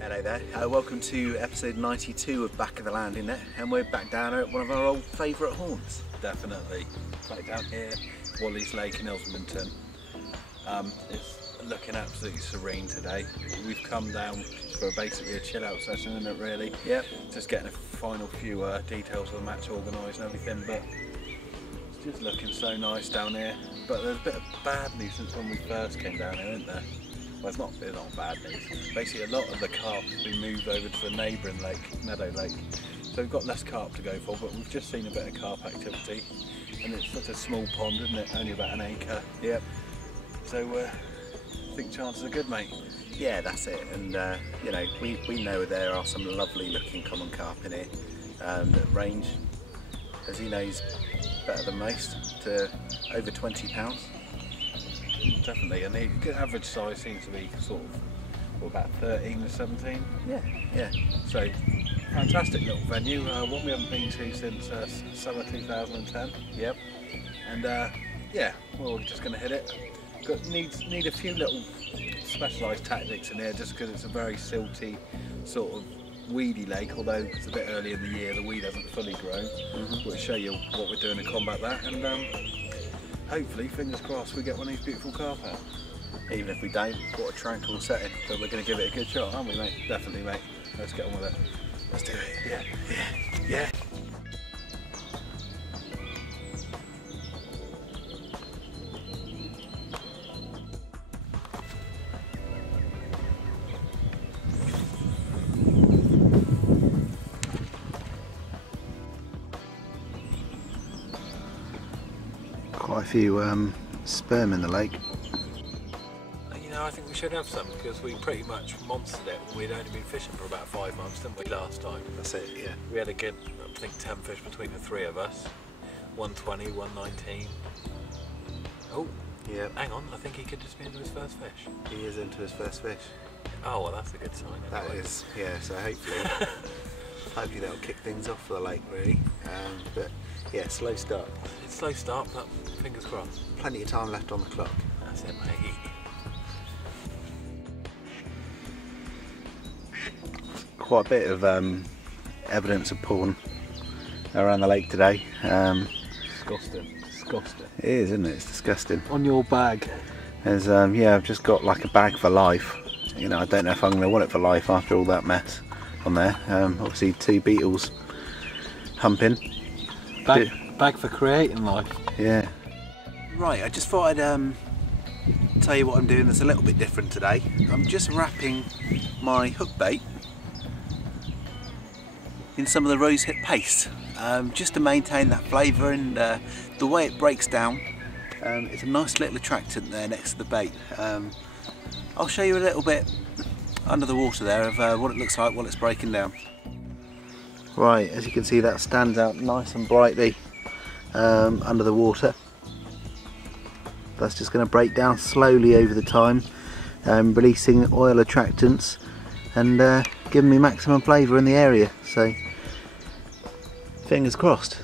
Hello there, welcome to episode 92 of Back of the Landing Net, and we're back down at one of our old favourite haunts. Definitely, back down here, Wally's Lake in Elsmington. It's looking absolutely serene today. We've come down for basically a chill out session, isn't it really? Yep. Just getting a final few details of the match organised and everything, but it's just looking so nice down here. But there's a bit of bad news since when we first came down here, isn't there? Well, it's not bad news. Basically, a lot of the carp has been moved over to the neighbouring lake, Meadow Lake. So we've got less carp to go for, but we've just seen a bit of carp activity. And it's such a small pond, isn't it? Only about an acre. Yep. So I think chances are good, mate. Yeah, that's it. And you know, we know there are some lovely looking common carp in here that range, as he knows better than most, to over £20. Definitely, and the average size seems to be sort of about 13 to 17. Yeah. So fantastic little venue. One we haven't been to since summer 2010. Yep. And yeah, well, we're just going to hit it. Need a few little specialised tactics in here, just because it's a very silty sort of weedy lake. Although it's a bit early in the year, the weed hasn't fully grown. We'll show you what we're doing to combat that, and hopefully, fingers crossed, we get one of these beautiful carp out. Even if we don't, what a tranquil setting, but we're going to give it a good shot, aren't we, mate? Definitely, mate. Let's get on with it. Let's do it. Yeah. Quite a few sperm in the lake. You know, I think we should have some, because we pretty much monstered it. We'd only been fishing for about 5 months, didn't we, last time? That's it, yeah. We had a good, I think, 10 fish between the three of us. 120, 119. Oh, yeah. Hang on, I think he could just be into his first fish. He is into his first fish. Oh, well, that's a good sign. That Anyway. is, yeah, so hopefully that'll kick things off for the lake, really. But yeah, slow start. It's slow start, but fingers crossed. Plenty of time left on the clock. That's it, mate. Quite a bit of evidence of porn around the lake today. Disgusting. It is, isn't it? It's disgusting. On your bag. There's yeah, I've just got like a bag for life. You know, I don't know if I'm going to want it for life after all that mess on there. Obviously 2 beetles humping. Bag for creating life. Yeah. Right, I just thought I'd tell you what I'm doing that's a little bit different today. I'm just wrapping my hook bait in some of the rosehip paste, just to maintain that flavour, and the way it breaks down, it's a nice little attractant there next to the bait. I'll show you a little bit under the water there of what it looks like while it's breaking down. Right, as you can see, that stands out nice and brightly under the water. That's just going to break down slowly over the time, releasing oil attractants and giving me maximum flavour in the area. So fingers crossed.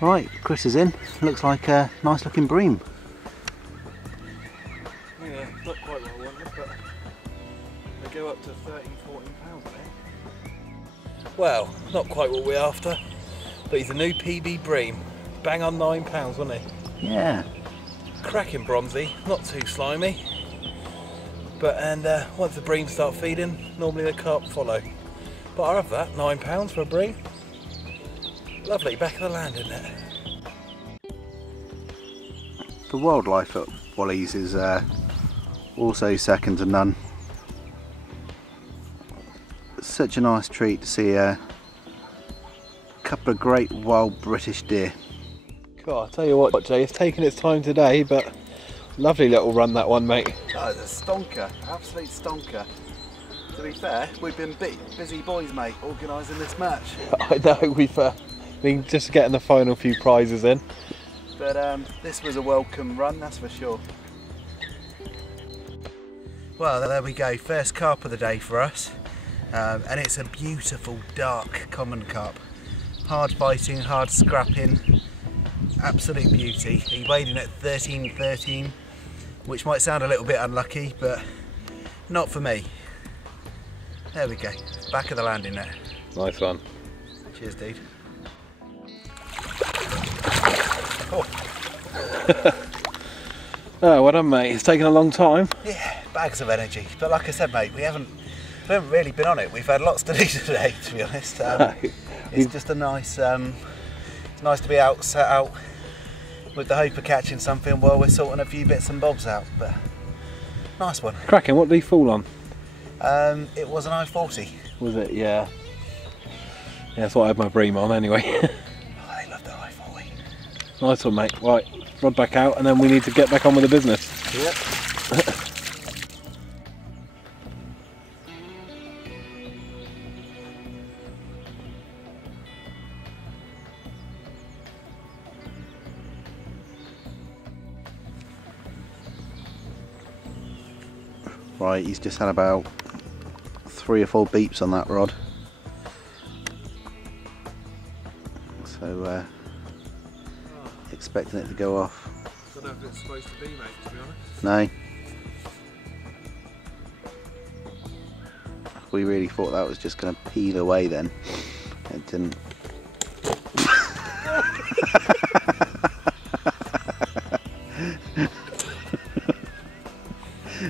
Right, Chris is in. Looks like a nice looking bream. Yeah, not quite what I wanted, but they go up to 13, 14 pounds now. Well, not quite what we're after, but he's a new PB bream. Bang on £9, wasn't he? Yeah. Cracking bronzy, not too slimy. But once the bream start feeding, normally the carp follow. But I have that, £9 for a bream. Lovely, back of the land, isn't it? The wildlife at Wally's is also second to none. It's such a nice treat to see a couple of great wild British deer. God, I'll tell you what, Jay, it's taken its time today, but lovely little run that one, mate. Oh, it's a stonker, absolute stonker. To be fair, we've been busy boys, mate, organising this match. I know, we've been just getting the final few prizes in. But this was a welcome run, that's for sure. Well, there we go, first carp of the day for us. And it's a beautiful, dark common carp. Hard biting, hard scrapping, absolute beauty. He weighed in at 13.13, which might sound a little bit unlucky, but not for me. There we go. Back of the landing net. Nice one. Cheers, dude. Oh, well done, mate. It's taken a long time. Yeah, bags of energy. But like I said, mate, we haven't really been on it. We've had lots to do today, to be honest. It's just a nice, it's nice to be out, set out with the hope of catching something while we're sorting a few bits and bobs out. But nice one. Cracking. What did he fall on? It was an I-40. Was it? Yeah. Yeah, that's what I had my Bream on anyway. Oh, they love the I-40. Nice one, mate. Right, rod back out and then we need to get back on with the business. Yep. Right, he's just had about 3 or 4 beeps on that rod. So, expecting it to go off. I don't know if it's supposed to be, mate, to be honest. No. We really thought that was just going to peel away then. It didn't.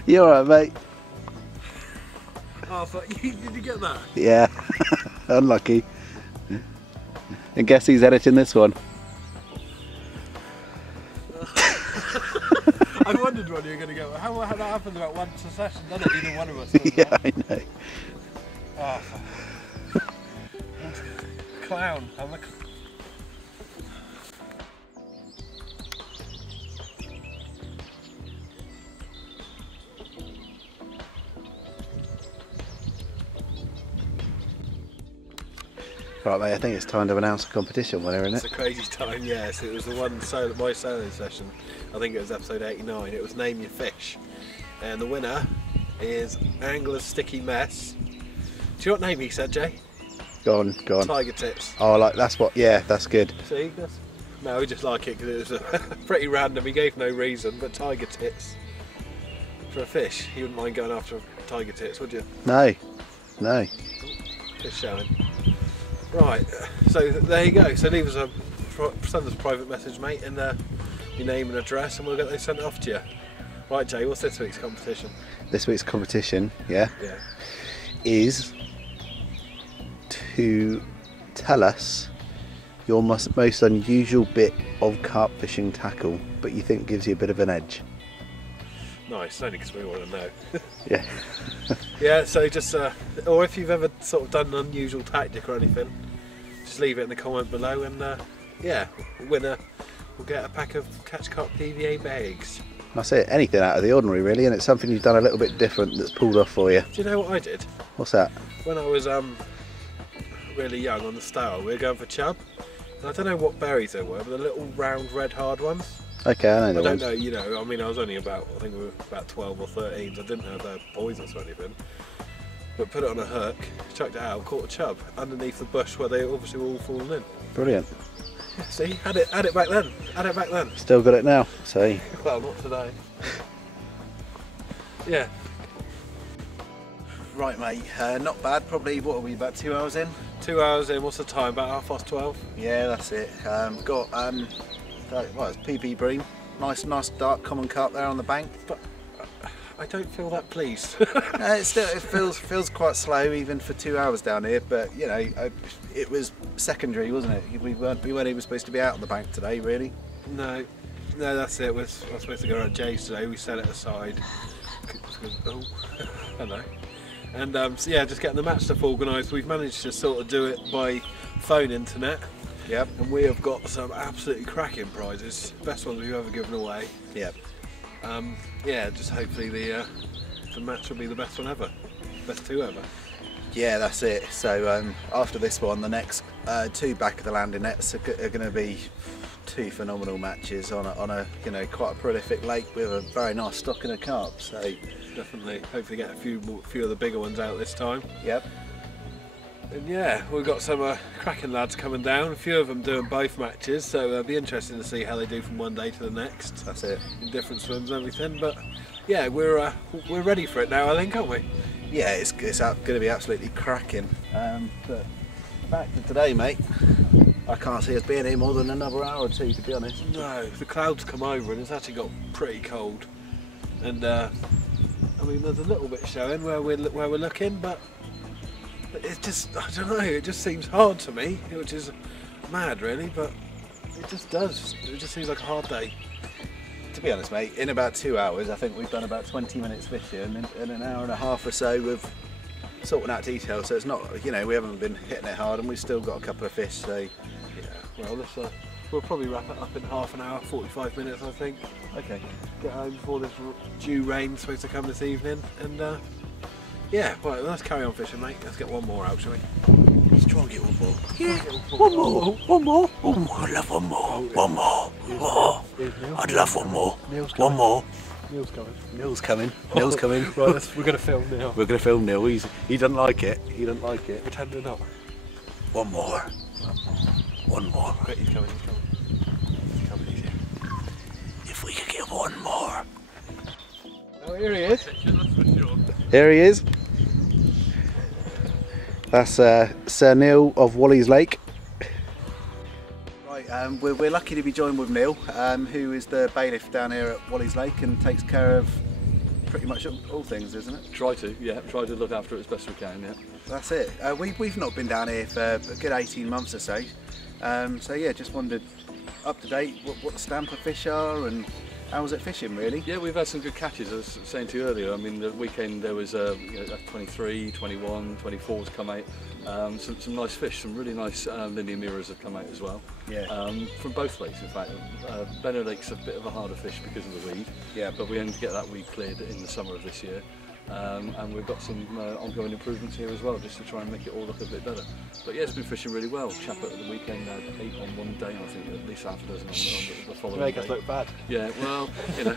You alright, mate? Oh, did you get that? Yeah. Unlucky. And guess who's editing this one? I wondered when you were going to go. How that happens about once a session, doesn't it? Either one of us. Yeah, I know. Oh, clown. I'm a Right, mate, I think it's time to announce a competition winner, isn't It's it? a crazy time, yes. It was the one my solo session. I think it was episode 89. It was Name Your Fish. And the winner is Angler's Sticky Mess. Do you know what name he said, Jay? Go on, go on. Tiger Tits. Oh, like that's what, yeah, that's good. See? No, we just like it because it was pretty random. He gave no reason, but Tiger Tits. For a fish, you wouldn't mind going after Tiger Tits, would you? No, no. Fish showing. Right, so there you go. So leave us send us a private message, mate, and your name and address, and we'll get those sent off to you. Right, Jay, what's this week's competition? This week's competition, yeah, Yeah. is to tell us your most unusual bit of carp fishing tackle, but you think gives you a bit of an edge. Nice, only because we want to know. Yeah. Yeah, so just, or if you've ever sort of done an unusual tactic or anything, just leave it in the comment below, and yeah, winner will get a pack of Catch Carp PVA bags. That's it, anything out of the ordinary really, and it's something you've done a little bit different that's pulled off for you. Do you know what I did? What's that? When I was really young on the Stour, we were going for chub, and I don't know what berries they were, but the little round red hard ones. Okay, I know the I don't ones. know, you know, I mean, I was only about, I think we were about 12 or 13, so I didn't know they're poisonous or anything. But put it on a hook, chucked it out, caught a chub underneath the bush where they obviously were all falling in. Brilliant. See, had it back then, had it back then. Still got it now, so. Well, not today. Yeah. Right, mate, not bad. Probably, what are we, about 2 hours in? 2 hours in, what's the time, about 12:30? Yeah, that's it. Got, well, it's PB Bream. Nice dark common carp there on the bank. But I don't feel that pleased. It feels quite slow even for 2 hours down here, but you know, it was secondary, wasn't it? We weren't even supposed to be out on the bank today, really. No, that's it. We're supposed to go around Jay's today. We set it aside. Oh, hello. And so yeah, just getting the match stuff organised. We've managed to sort of do it by phone internet. Yep. And we have got some absolutely cracking prizes. Best ones we've ever given away. Yep. Yeah, just hopefully the match will be the best one ever. Best two ever. Yeah, that's it. So after this one, the next 2 back of the landing nets are going to be 2 phenomenal matches on a you know, quite a prolific lake with a very nice stocking of carp. So definitely, hopefully get a few of the bigger ones out this time. Yep. And yeah, we've got some cracking lads coming down, a few of them doing both matches, so it'll be interesting to see how they do from one day to the next. That's it. In different swims and everything, but yeah, we're ready for it now, I think, aren't we? yeah, it's going to be absolutely cracking. But back to today, mate. I can't see us being here more than another hour or two, to be honest. No, the clouds come over and it's actually got pretty cold. And I mean, there's a little bit showing where we're looking, but it just, I don't know, it just seems hard to me, which is mad, really. But it just does. It just seems like a hard day. To be honest, mate, in about 2 hours, I think we've done about 20 minutes fishing, and in an hour and a half or so with sorting out details. So it's not, you know, we haven't been hitting it hard, and we've still got a couple of fish. So yeah, well, we'll probably wrap it up in half an hour, 45 minutes, I think. okay. Get home before this due rain's supposed to come this evening, and yeah, well, let's carry on fishing, mate. Let's get one more out, shall we? Let's try and get one more. Yeah, One more. I'd love one more. One more. Oh, I'd love one more. One more. Neil's coming. Neil's coming. Neil's coming. Right, we're going to film Neil. We're going to film Neil. He doesn't like it. He doesn't like it. Pretend we're not. One more. One more. Quick, he's coming. He's coming. He's here. If we could get one more. Oh, here he is. Here he is. That's Sir Neil of Wally's Lake. Right, we're lucky to be joined with Neil, who is the bailiff down here at Wally's Lake and takes care of pretty much all things, isn't it? Try to look after it as best we can, yeah. That's it. We've not been down here for a good 18 months or so. So yeah, just wondered, up to date, what the stamp of fish are and how was it fishing, really? Yeah, we've had some good catches, as I was saying to you earlier. I mean, the weekend there was 23, 21, 24s come out. Some nice fish, some really nice linear mirrors have come out as well. Yeah. From both lakes, in fact. Benno Lake's a bit of a harder fish because of the weed. Yeah. But we aim to get that weed cleared in the summer of this year. And we've got some ongoing improvements here as well, just to try and make it all look a bit better. But yeah, it's been fishing really well. Chap at the weekend had 8 on one day, and I think at least half a dozen on the following Make day. us look bad. Yeah, well, you know.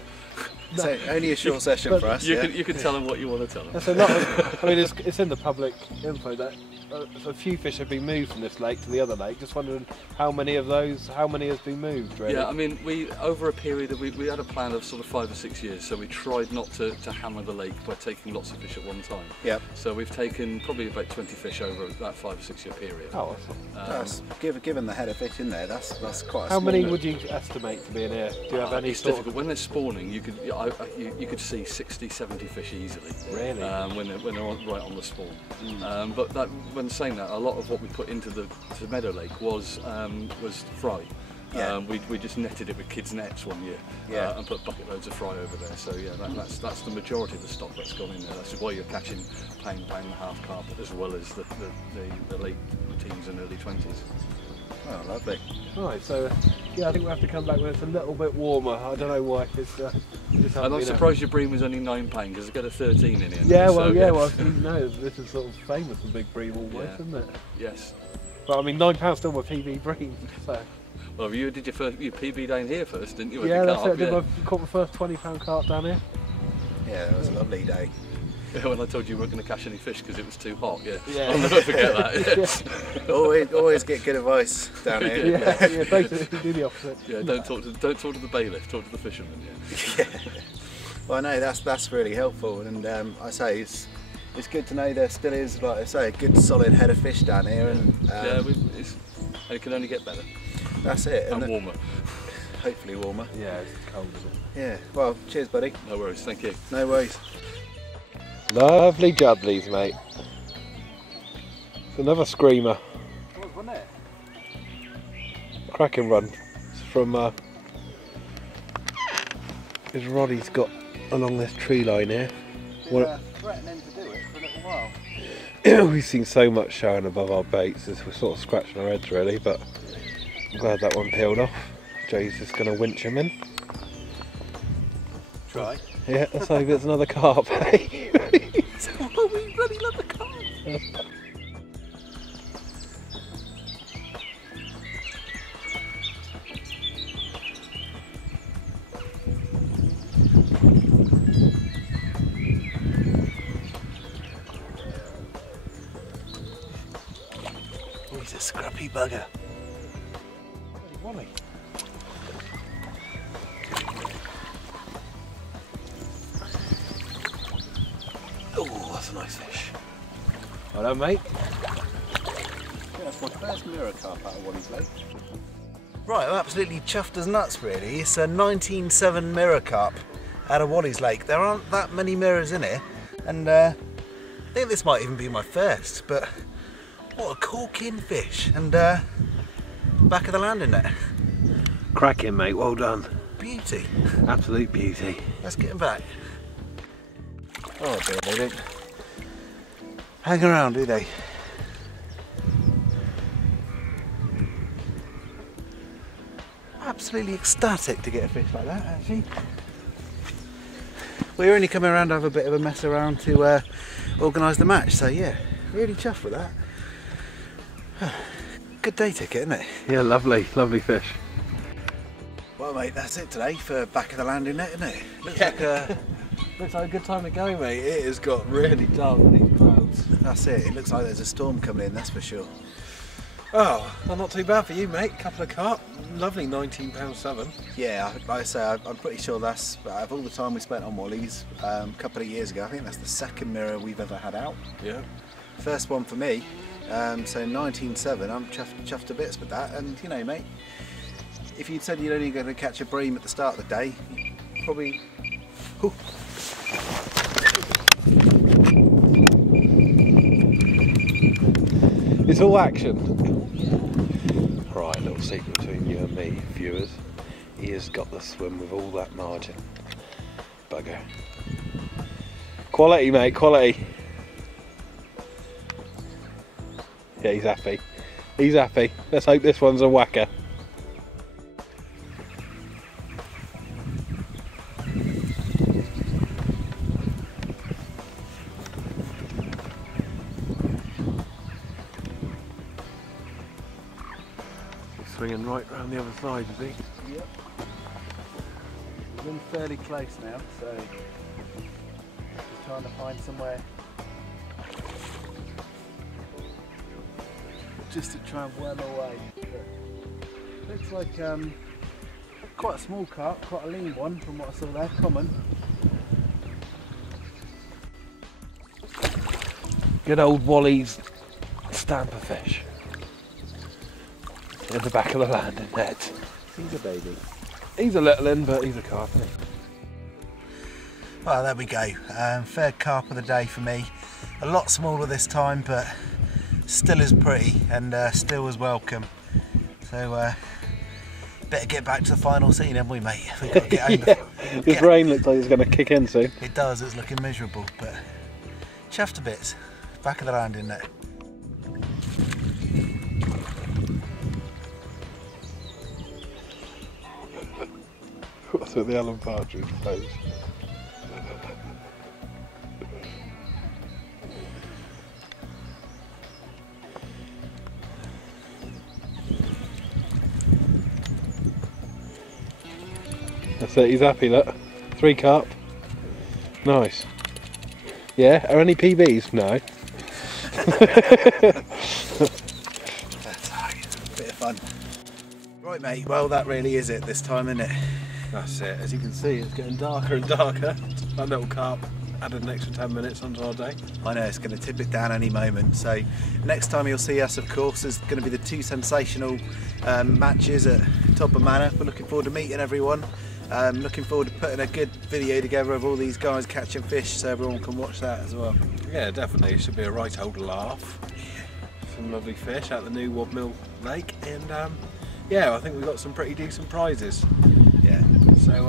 So only a short session for us. You can tell them what you want to tell them. That's a lot of, I mean, it's in the public info that a few fish have been moved from this lake to the other lake. Just wondering how many has been moved, really? Yeah, I mean, over a period of, we had a plan of sort of 5 or 6 years, so we tried not to hammer the lake by taking lots of fish at one time. Yeah. So we've taken probably about 20 fish over that 5 or 6 year period. Oh, That's, given the head of fish in there, that's quite a how small many one. would you estimate to be in here? Do you have any It's sort difficult. When they're spawning, you could see 60, 70 fish easily. Really? When they're right on the spawn. But when saying that, a lot of what we put into the Meadow Lake was fry. Yeah. We just netted it with kids' nets one year, Yeah. and put bucket loads of fry over there. So yeah, that's the majority of the stock that's gone in there. That's why you're catching pound and a half carp as well as the late teens and early 20s. Oh, lovely. Right, so yeah, I think we'll have to come back when it's a little bit warmer. I don't know why. And I'm surprised your Bream was only £9 because it's got a 13 in it. Yeah, well, so, well, you know, this is sort of famous for big Bream almost, Yeah. isn't it? Yes. But I mean, £9 still my PB Bream. So Well, you did your PB down here first, didn't you? yeah, that's it. I did Yeah. caught my first £20 carp down here. Yeah, it was a lovely day. Yeah, when I told you we weren't going to catch any fish because it was too hot, yeah. Yeah. I'll never forget that. Yeah. always get good advice down here. Yeah, basically do the opposite. Yeah, don't talk to the bailiff, talk to the fisherman. Yeah. Yeah. Well, no, that's really helpful, and I say it's good to know there still is, like I say, a good solid head of fish down here, and it can only get better that's it. and warmer. Hopefully warmer. Yeah, it's cold, isn't it? Yeah. Well, cheers, buddy. No worries, thank you. No worries. Lovely jubblies, mate. It's another screamer. Wasn't it? Cracking run. It's from his rod he's got along this tree line here. Threatening to do it for a little while. We've seen so much showing above our baits as we're sort of scratching our heads really, but I'm glad that one peeled off. Jay's just going to winch him in. Try. Yeah, let's hope it's another carp. We bloody love the carp. Oh, he's a scrappy bugger. Wally. Oh, that's a nice fish. Well done, mate. Yeah, that's my first mirror carp out of Wally's lake. Right, I'm absolutely chuffed as nuts really. It's a 19.7 mirror carp out of Wally's lake. There aren't that many mirrors in here, and I think this might even be my first, but what a corking fish, and back of the landing net. Cracking, mate, well done. Beauty. Absolute beauty. Let's get him back. Oh dear, they don't. Hang around, do they? Absolutely ecstatic to get a fish like that, actually. We're only coming around to have a bit of a mess around to organise the match, so yeah, really chuffed with that. Good day ticket, isn't it? Yeah, lovely, lovely fish. Well mate, that's it today for back of the landing net, isn't it? Looks Looks like a good time to go, mate. It has got really dark with these clouds. that's it. It looks like there's a storm coming in, that's for sure. Oh, well, not too bad for you, mate. Couple of carp, lovely £19.7. Yeah, like I say, I'm pretty sure that's, out of all the time we spent on Wally's a couple of years ago, I think that's the second mirror we've ever had out. Yeah. First one for me, so 19.7, I'm chuffed to bits with that, and you know mate, if you'd said you're only going to catch a bream at the start of the day, probably... Ooh. It's all action. Right, a little secret between you and me, viewers. He has got the swim with all that margin. Bugger. Quality, mate, quality. Yeah, he's happy. He's happy. Let's hope this one's a whacker. Swinging right round the other side, is he? Yep. We're in fairly close now, so just trying to find somewhere just to try and worm away. But looks like quite a small carp, quite a lean one from what I saw there, common. Good old Wally's stamper fish. At the back of the landing net. He's a baby. He's a little in, but he's a carp, isn't he? Well, there we go. Fair carp of the day for me. A lot smaller this time, but still as pretty and still as welcome. So better get back to the final scene, haven't we, mate? We've got to get home. This rain looks like it's going to kick in soon. It does. It's looking miserable, but chuffed to bits. Back of the landing net. What's with the Alan Partridge pose? That's it, he's happy, look. 3 carp. Nice. Yeah, are any PBs? No. That's a bit of fun. Right mate, well that really is it this time, isn't it? That's it. As you can see, it's getting darker and darker. That little carp added an extra 10 minutes onto our day. I know, it's going to tip it down any moment. So next time you'll see us, of course, is going to be the 2 sensational matches at Todburn Manor. We're looking forward to meeting everyone. Looking forward to putting a good video together of all these guys catching fish, so everyone can watch that as well. Yeah, definitely. It should be a right old laugh. Some lovely fish out the new Wadmill Lake, and yeah, I think we've got some pretty decent prizes. Yeah. So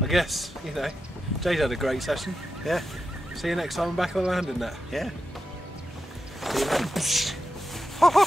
I guess, you know, Jay's had a great session. Yeah. See you next time back on the landing net. Yeah. See you then.